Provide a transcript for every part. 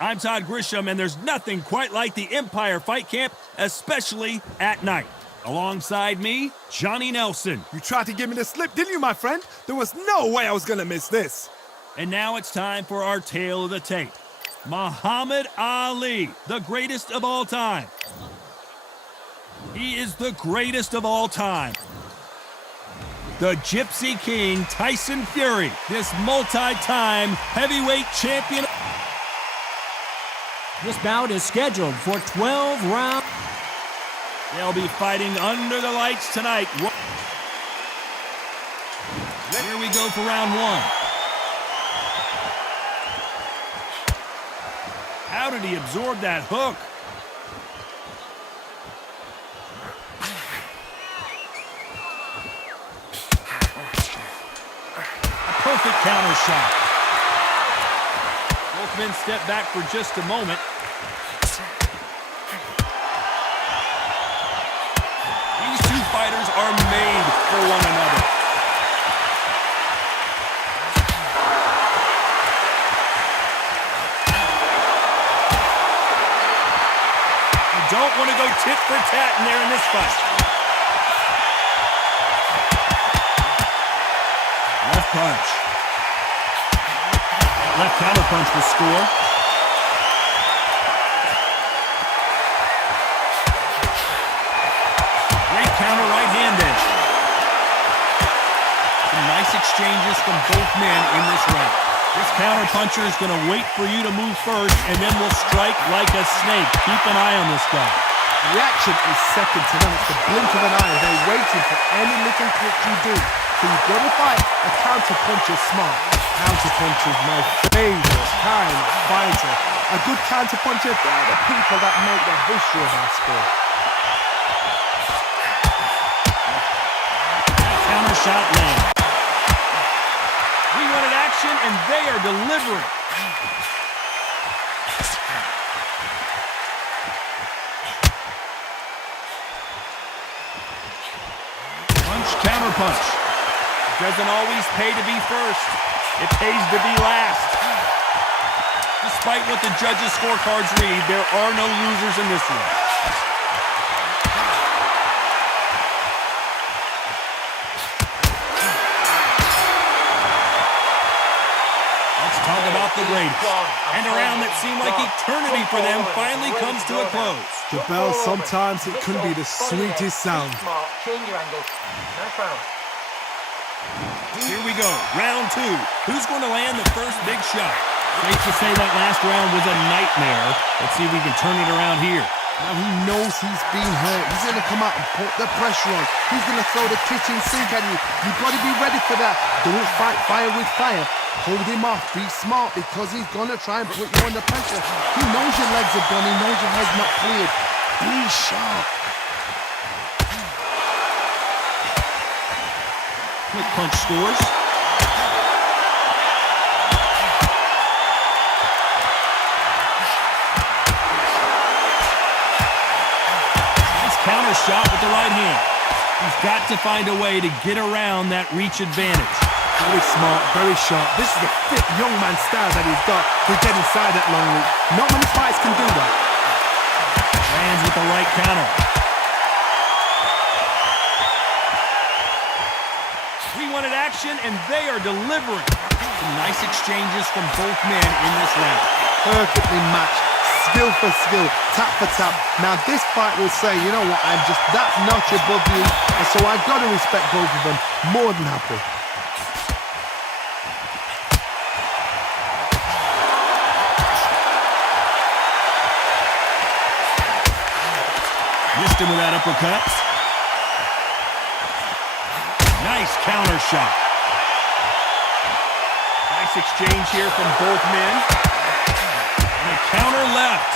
I'm Todd Grisham, and there's nothing quite like the Empire Fight Camp, especially at night. Alongside me, Johnny Nelson. You tried to give me the slip, didn't you, my friend? There was no way I was gonna miss this. And now it's time for our tale of the tape. Muhammad Ali, the greatest of all time. He is the greatest of all time. The Gypsy King, Tyson Fury, this multi-time heavyweight champion. This bout is scheduled for 12 rounds. They'll be fighting under the lights tonight. Here we go for round one. How did he absorb that hook? A perfect counter shot. Both men step back for just a moment. These two fighters are made for one another. You don't want to go tit for tat in there in this fight. Left punch. Left counter punch will score. Great counter right-handed. Some nice exchanges from both men in this round. This counter puncher is going to wait for you to move first and then will strike like a snake. Keep an eye on this guy. Reaction is second to none. It's the blink of an eye. They're waiting for any little trick you do. So you've got to fight a counter puncher smart. Counter puncher is my favorite kind of fighter. A good counter puncher, they're the people that make the history of our sport. Counter shot lands. We wanted action, and they are delivering. Punch, counter punch. It doesn't always pay to be first. It pays to be last. Despite what the judges' scorecards read, there are no losers in this one. Let's talk about the greatest. And a round that seemed like eternity for them finally comes to a close. The bell, sometimes it can be the sweetest sound. Here we go, round two. Who's going to land the first big shot? Safe to say that last round was a nightmare. Let's see if we can turn it around here. Now he knows he's been hurt. He's going to come out and put the pressure on. He's going to throw the kitchen sink at you. You've got to be ready for that. Don't fight fire with fire. Hold him off. Be smart because he's going to try and put you under pressure. He knows your legs are done. He knows your head's not cleared. Be sharp. Quick punch scores. Nice counter shot with the right hand. He's got to find a way to get around that reach advantage. Very smart, very sharp. This is the fit young man style that he's got to get inside that long reach. Not many fights can do that. Lands with the right counter. We wanted action, and they are delivering. Some nice exchanges from both men in this round. Perfectly matched, skill for skill, tap for tap. Now this fight will say, you know what, I'm just that notch above you, and so I've got to respect both of them more than happy. Missed him with that uppercut. Nice counter shot. Nice exchange here from both men. And a counter left.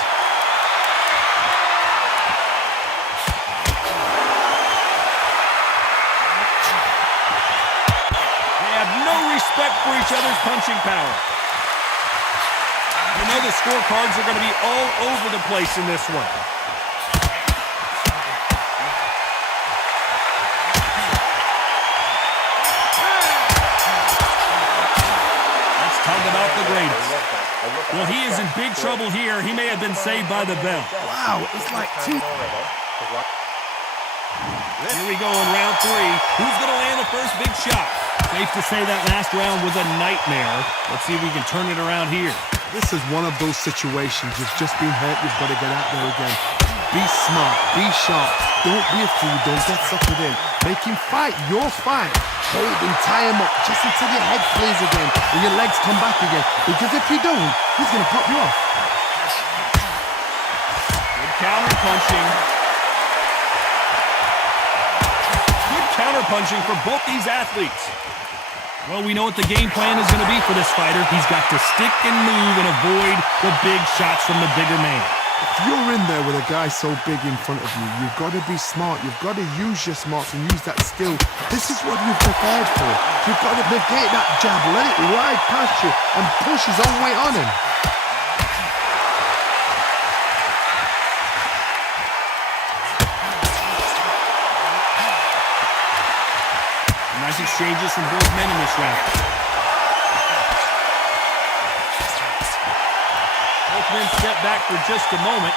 They have no respect for each other's punching power. You know the scorecards are going to be all over the place in this one. Talk about the greatest. Well, he is in big trouble here. He may have been saved by the bell. Wow, it's like two. Here we go in round 3. Who's going to land the first big shot? Safe to say that last round was a nightmare. Let's see if we can turn it around here. This is one of those situations. You've just been hurt. You've got to get out there again. Be smart. Be sharp. Don't be a fool. Don't get suckered in. Make him fight your fight. Hold him, tie him up, just until your head clears again and your legs come back again. Because if you don't, he's going to pop you off. Good counter punching. Good counter punching for both these athletes. Well, we know what the game plan is going to be for this fighter. He's got to stick and move and avoid the big shots from the bigger man. If you're in there with a guy so big in front of you, you've got to be smart. You've got to use your smarts and use that skill. This is what you've prepared for. You've got to negate that jab, let it ride past you and push his own weight on him. Nice exchanges from both men in this round. Both men step back for just a moment.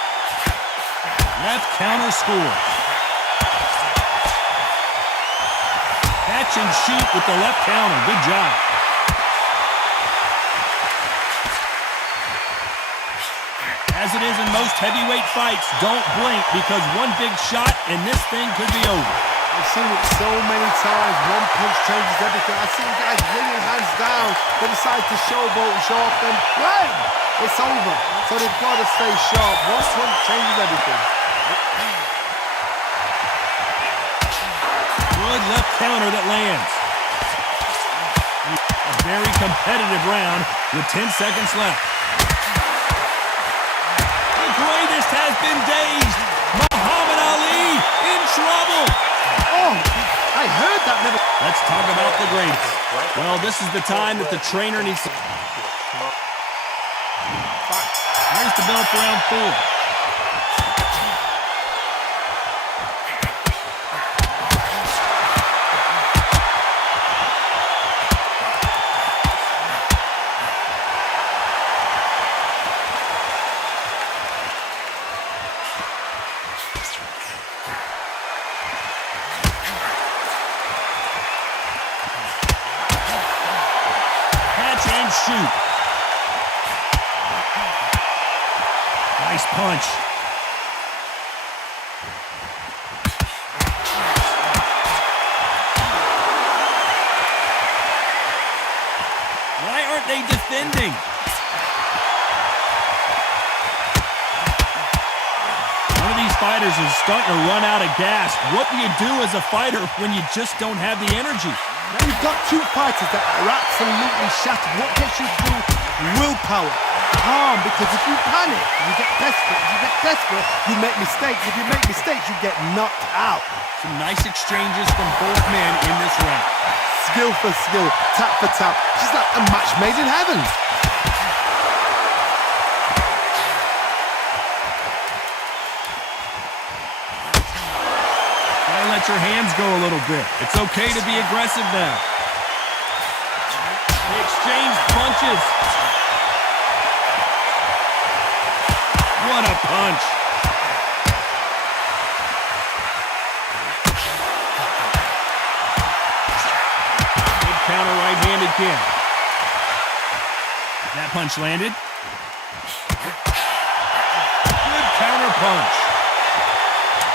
Left counter scores. Catch and shoot with the left counter. Good job. As it is in most heavyweight fights, don't blink because one big shot and this thing could be over. I've seen it so many times. One punch changes everything. I've seen guys wringing hands down. They decide to showboat, show off, then bang! It's over. So they've got to stay sharp. One punch changes everything. Good left counter that lands. A very competitive round with 10 seconds left. The greatest has been dazed. Muhammad Ali in trouble. Oh, I heard that. Let's talk about the greatest. Well, this is the time that the trainer needs to... Here's the bell for round 4. And shoot. Nice punch. Why aren't they defending? One of these fighters is starting to run out of gas. What do you do as a fighter when you just don't have the energy? Now you've got two fighters that are absolutely shattered. What gets you through? Willpower. Calm, because if you panic, you get desperate. If you get desperate, you make mistakes. If you make mistakes, you get knocked out. Some nice exchanges from both men in this round. Skill for skill, tap for tap. Just like a match made in heaven. Let your hands go a little bit. It's okay to be aggressive now. They exchange punches. What a punch. Good counter right hand again. That punch landed. Good counter punch.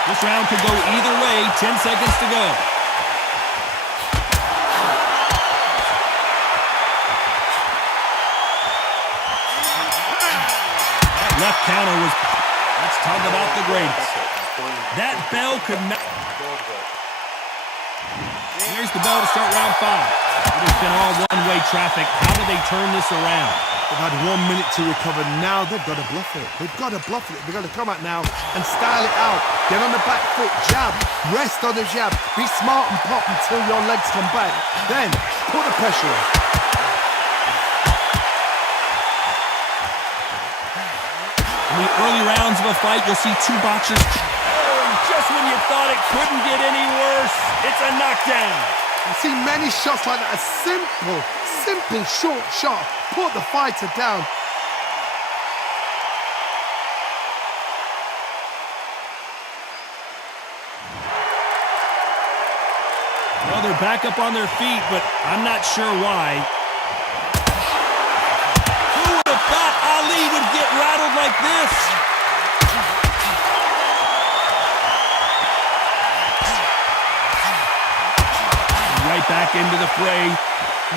This round could go either way. 10 seconds to go. That left counter was... Let's talk about the greatest. That bell could not... Here's the bell to start round 5. It has been all one-way traffic. How do they turn this around? They've had 1 minute to recover. Now they've got to bluff it. They've got to bluff it. They've got to come out now and style it out. Get on the back foot, jab, rest on the jab. Be smart and pop until your legs come back. Then put the pressure on. In the early rounds of a fight, you'll see two boxers. Oh, just when you thought it couldn't get any worse, it's a knockdown. You see many shots like that. A simple, short shot. Put the fighter down. Well, they're back up on their feet, but I'm not sure why. Who would have thought Ali would get rattled like this? Right back into the fray.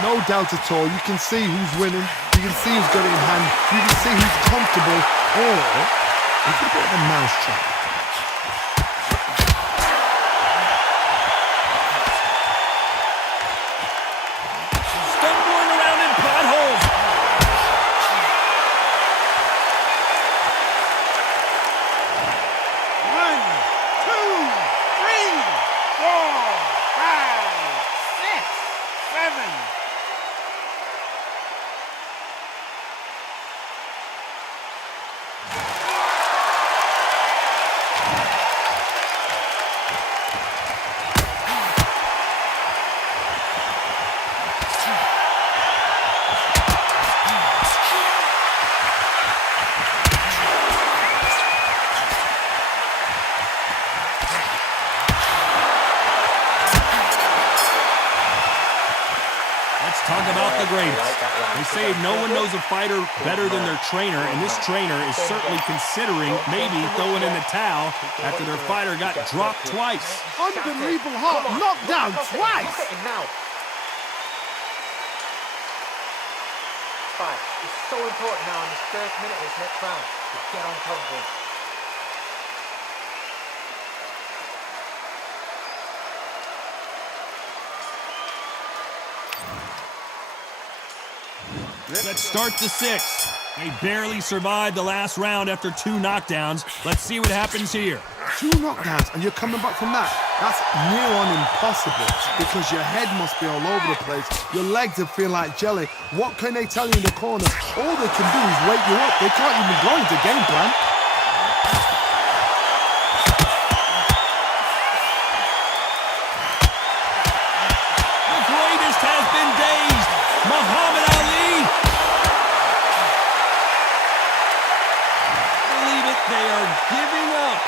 No doubt at all. You can see who's winning. You can see who's got it in hand. You can see who's comfortable. Or it's a bit of a mousetrap. Stumbling around in potholes. One, two, three, four, five, six, seven. Let's talk about the greatest. They say no one knows a fighter better than their trainer, and this trainer is certainly considering maybe throwing in the towel after their fighter got dropped twice. Unbelievable heart knockdown twice. Fight. It's so important now in this first minute of this next round to get on top of it. Let's start the sixth. They barely survived the last round after 2 knockdowns. Let's see what happens here. 2 knockdowns and you're coming back from that. That's near on impossible because your head must be all over the place. Your legs will feel like jelly. What can they tell you in the corner? All they can do is wake you up. They can't even go into game plan. The greatest has been dazed. Muhammad Ali. Believe it, they are giving up.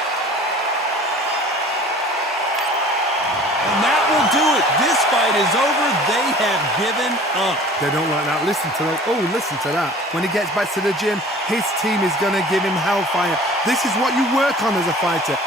And that will do it. This fight is over. They have given up. They don't like that. Listen to that. Oh, listen to that. When he gets back to the gym, his team is going to give him hellfire. This is what you work on as a fighter.